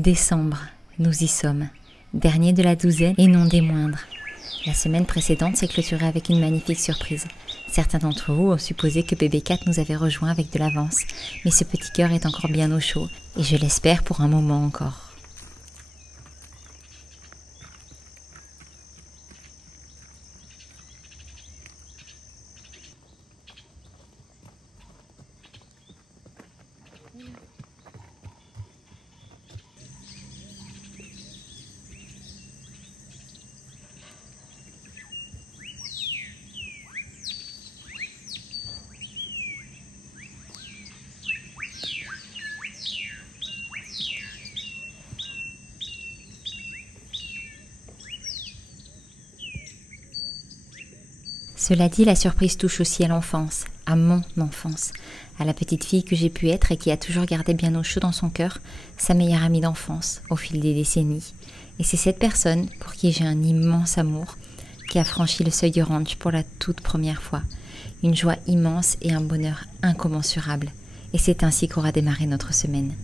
Décembre, nous y sommes. Dernier de la douzaine et non des moindres. La semaine précédente s'est clôturée avec une magnifique surprise. Certains d'entre vous ont supposé que bébé 4 nous avait rejoints avec de l'avance, mais ce petit cœur est encore bien au chaud, et je l'espère pour un moment encore. Cela dit, la surprise touche aussi à l'enfance, à mon enfance, à la petite fille que j'ai pu être et qui a toujours gardé bien au chaud dans son cœur sa meilleure amie d'enfance au fil des décennies. Et c'est cette personne pour qui j'ai un immense amour qui a franchi le seuil du ranch pour la toute première fois. Une joie immense et un bonheur incommensurable. Et c'est ainsi qu'aura démarré notre semaine.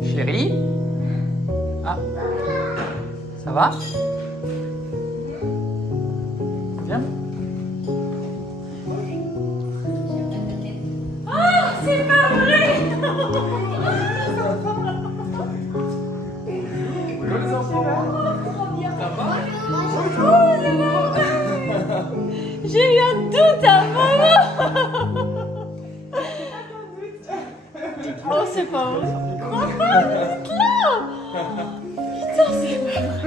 Chérie? Ah, ça va? Viens. Oh, c'est pas vrai! Bonjour les enfants. Ça va? Oh, c'est marrant. J'ai eu un doute à un moment! Oh, c'est pas vrai! Maman, vous êtes là! Putain, c'est pas vrai!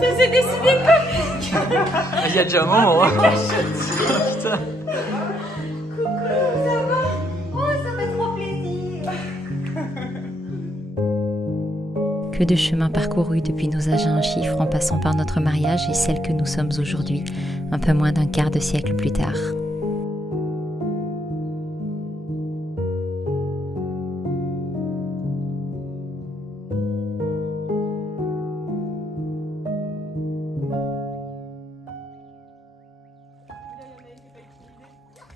Ça s'est décidé comme... Il y a déjà un moment. Hein. Coucou, Putain. ça va? Oh, ça fait trop plaisir! Que de chemin parcouru depuis nos âges à un chiffre en passant par notre mariage et celle que nous sommes aujourd'hui, un peu moins d'un quart de siècle plus tard.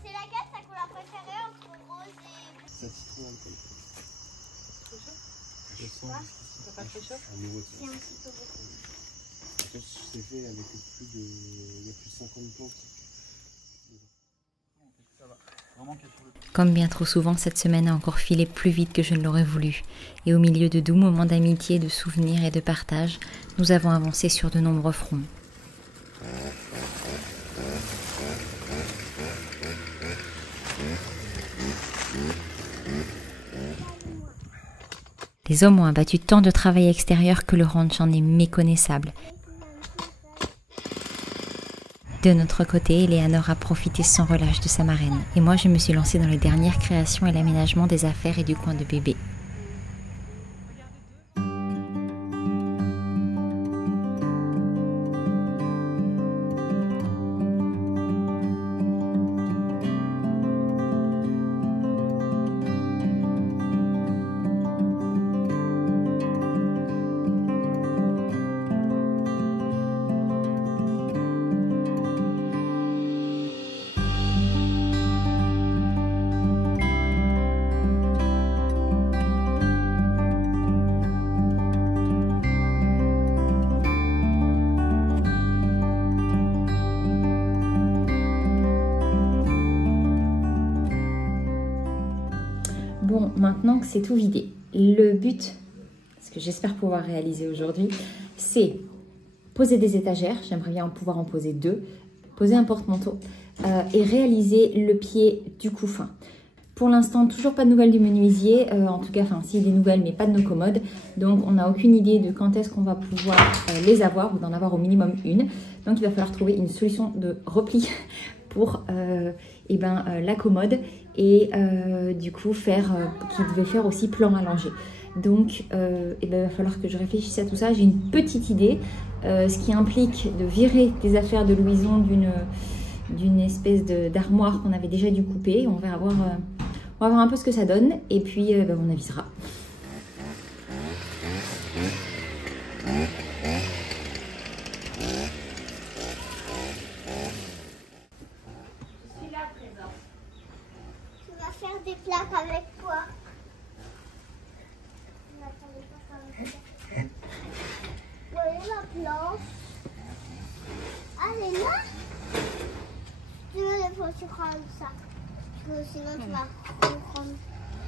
C'est laquelle ta couleur préférée entre rose et... Ça citron alcool. Trop chaud? Je sens. C'est pas très chaud? Un nouveau C'est un petit peu beaucoup. En fait, c'est fait avec plus de... Il y a plus de 50 plantes. Comme bien trop souvent, cette semaine a encore filé plus vite que je ne l'aurais voulu. Et au milieu de doux moments d'amitié, de souvenirs et de partage, nous avons avancé sur de nombreux fronts. Les hommes ont abattu tant de travail extérieur que le ranch en est méconnaissable. De notre côté, Eleanor a profité sans relâche de sa marraine. Et moi, je me suis lancée dans les dernières créations et l'aménagement des affaires et du coin de bébé. Bon, maintenant que c'est tout vidé, le but, ce que j'espère pouvoir réaliser aujourd'hui, c'est poser des étagères. J'aimerais bien pouvoir en poser 2, poser un porte-manteau et réaliser le pied du couffin. Pour l'instant, toujours pas de nouvelles du menuisier, en tout cas, enfin, si des nouvelles, mais pas de nos commodes. Donc, on n'a aucune idée de quand est-ce qu'on va pouvoir les avoir ou d'en avoir au minimum une. Donc, il va falloir trouver une solution de repli pour la commode et du coup, qui devait faire aussi plan à langer. Donc, il va falloir que je réfléchisse à tout ça. J'ai une petite idée, ce qui implique de virer des affaires de Louison d'une espèce d'armoire qu'on avait déjà dû couper. On va voir un peu ce que ça donne et puis on avisera. Je suis là à présent. Tu vas faire des plaques avec quoi? Où est la planche? Ah, elle est là? Tu veux les fois tu prends ça. Sinon tu vas prendre.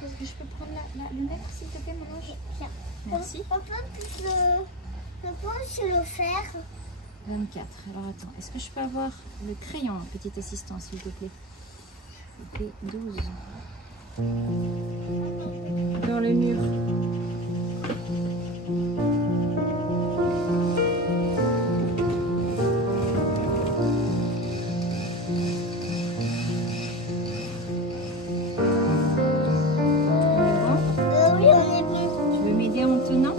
Est-ce que je peux prendre le mètre s'il te plaît, mon ange? Merci. On peut le pose sur le fer. 24. Alors attends, est-ce que je peux avoir le crayon, petit assistant, s'il te plaît? Ça fait 12. Dans le mur. Oui, on est bon. Tu veux m'aider en tenant?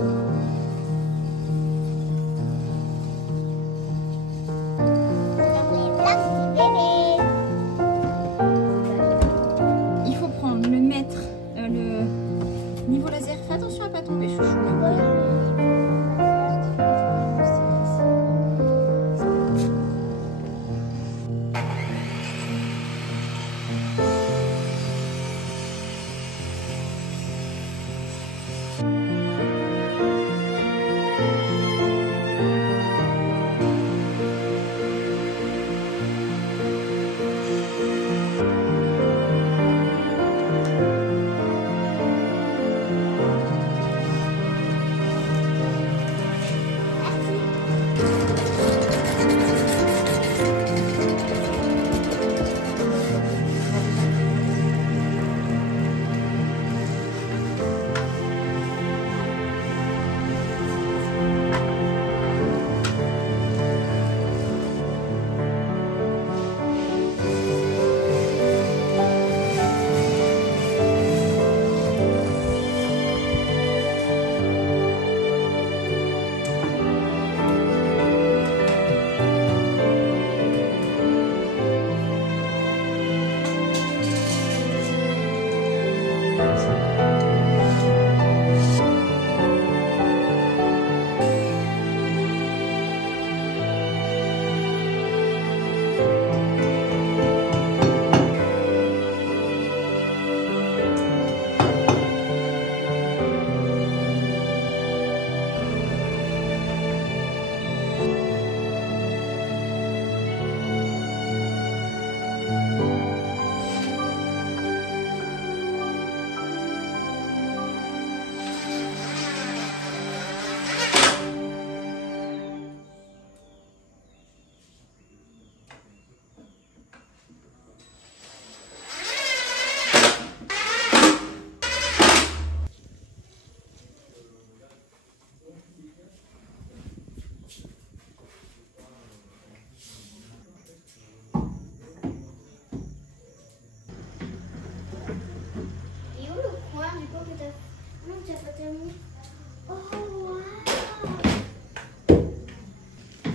Les plaques du bébé. Il faut prendre le mètre, le niveau laser. Fais attention à pas tomber, chouchou.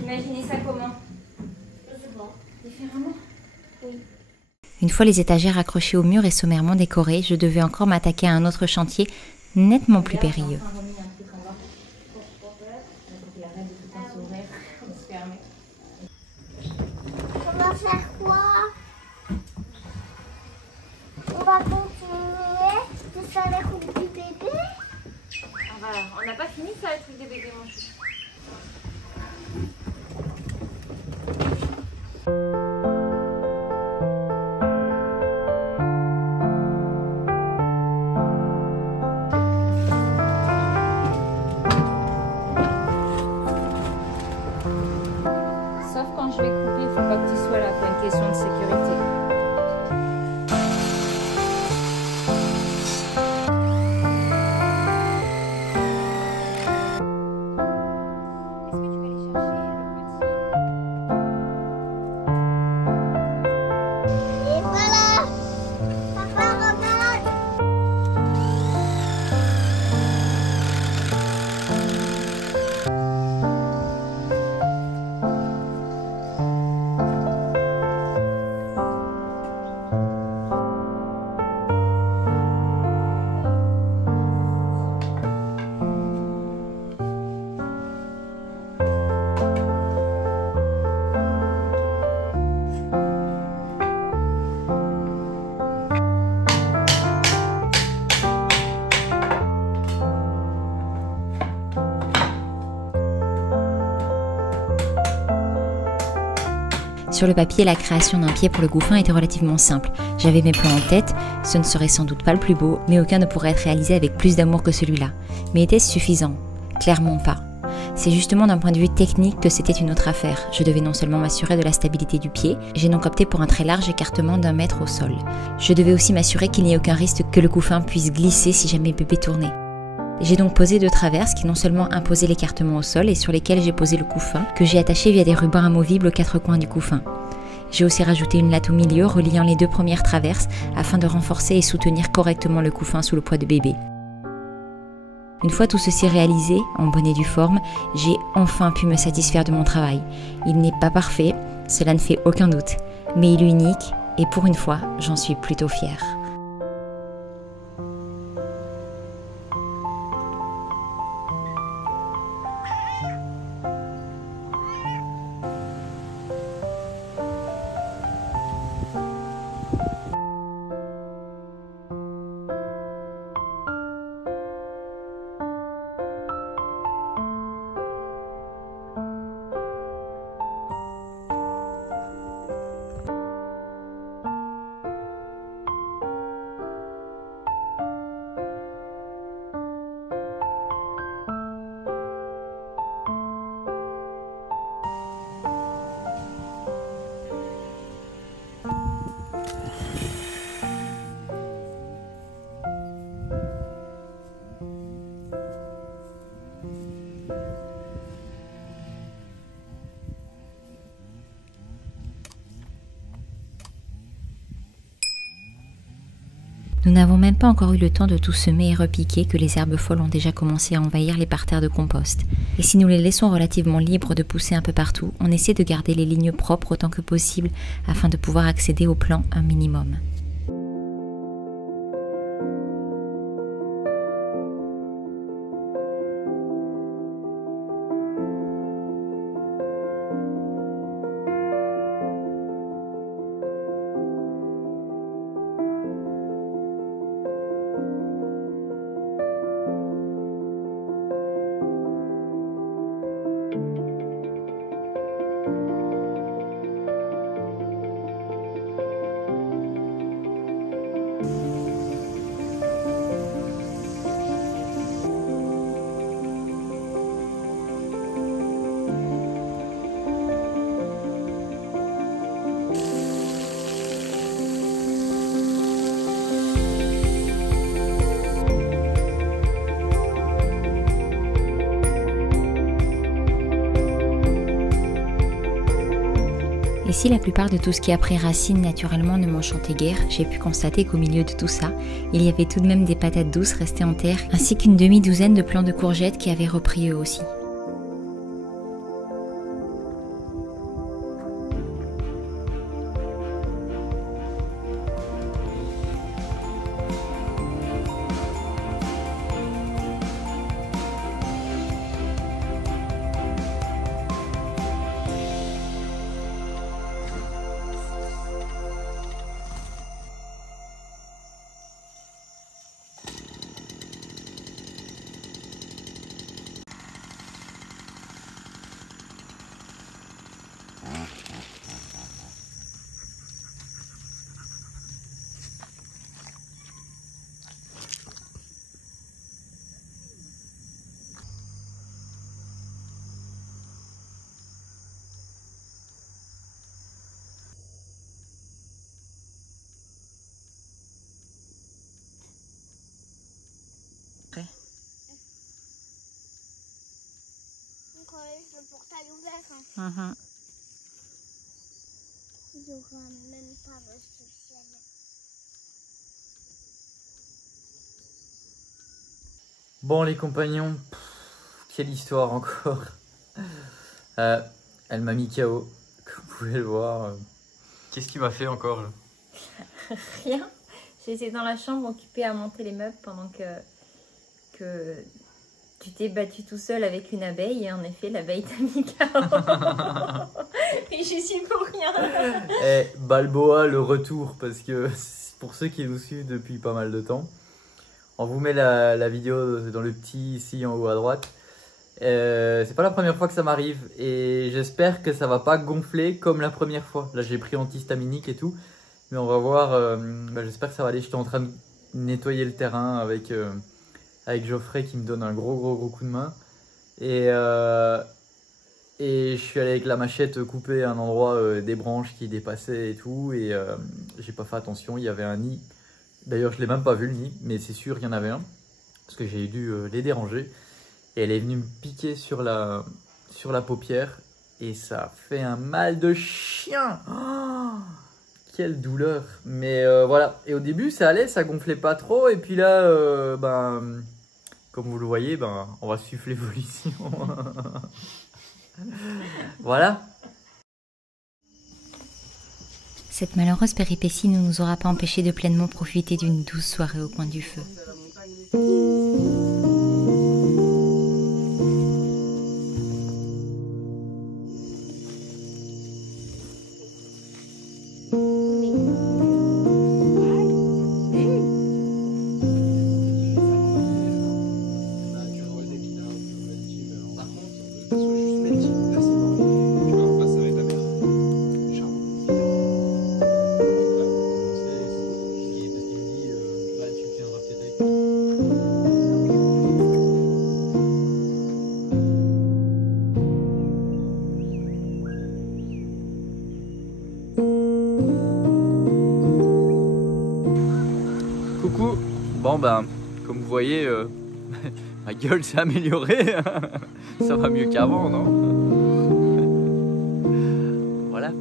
Imaginez ça comment? Je sais pas. Différemment? Oui. Une fois les étagères accrochées au mur et sommairement décorées, je devais encore m'attaquer à un autre chantier nettement plus périlleux. On va faire quoi? On va continuer de faire les coups du bébé. On n'a pas fini de faire les trucs des bébés, mon chou. Sur le papier, la création d'un pied pour le couffin était relativement simple. J'avais mes plans en tête, ce ne serait sans doute pas le plus beau, mais aucun ne pourrait être réalisé avec plus d'amour que celui-là. Mais était-ce suffisant? Clairement pas. C'est justement d'un point de vue technique que c'était une autre affaire. Je devais non seulement m'assurer de la stabilité du pied, j'ai donc opté pour un très large écartement d'1 mètre au sol. Je devais aussi m'assurer qu'il n'y ait aucun risque que le couffin puisse glisser si jamais bébé tournait. J'ai donc posé 2 traverses qui non seulement imposaient l'écartement au sol et sur lesquelles j'ai posé le couffin, que j'ai attaché via des rubans amovibles aux 4 coins du couffin. J'ai aussi rajouté une latte au milieu reliant les 2 premières traverses afin de renforcer et soutenir correctement le couffin sous le poids de bébé. Une fois tout ceci réalisé, en bonne et due forme, j'ai enfin pu me satisfaire de mon travail. Il n'est pas parfait, cela ne fait aucun doute, mais il est unique et pour une fois, j'en suis plutôt fière. Nous n'avons même pas encore eu le temps de tout semer et repiquer que les herbes folles ont déjà commencé à envahir les parterres de compost. Et si nous les laissons relativement libres de pousser un peu partout, on essaie de garder les lignes propres autant que possible afin de pouvoir accéder au plan un minimum. Et si la plupart de tout ce qui a pris racine naturellement ne m'enchantait guère, j'ai pu constater qu'au milieu de tout ça, il y avait tout de même des patates douces restées en terre, ainsi qu'une demi-douzaine de plants de courgettes qui avaient repris eux aussi. Donc on laisse le portail ouvert. Hein. Il n'y aura même pas de social. Bon les compagnons, quelle histoire encore. Elle m'a mis KO, comme vous pouvez le voir. Qu'est-ce qu'il m'a fait encore là? Rien. J'ai essayé dans la chambre occupée à monter les meubles pendant que tu t'es battu tout seul avec une abeille et en effet l'abeille t'a mis KO. Et j'y suis pour rien. Et Balboa le retour, parce que pour ceux qui nous suivent depuis pas mal de temps, on vous met la vidéo dans le petit ici en haut à droite. C'est pas la première fois que ça m'arrive et j'espère que ça va pas gonfler comme la première fois. Là j'ai pris antihistaminique et tout, mais on va voir. J'espère que ça va aller. J'étais en train de nettoyer le terrain avec Geoffrey qui me donne un gros coup de main et je suis allé avec la machette couper un endroit des branches qui dépassaient et tout et j'ai pas fait attention. Il y avait un nid. D'ailleurs je l'ai même pas vu le nid, mais c'est sûr qu'il y en avait un parce que j'ai dû les déranger. Et elle est venue me piquer sur la paupière et ça a fait un mal de chien. Oh, quelle douleur. Mais voilà. Et au début, ça allait, ça gonflait pas trop. Et puis là, comme vous le voyez, on va suivre l'évolution. Voilà. Cette malheureuse péripétie ne nous aura pas empêché de pleinement profiter d'une douce soirée au coin du feu. Coucou. Bon comme vous voyez, ma gueule s'est améliorée. Ça va mieux qu'avant, non? Voilà.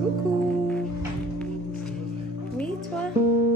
Coucou. Oui, toi?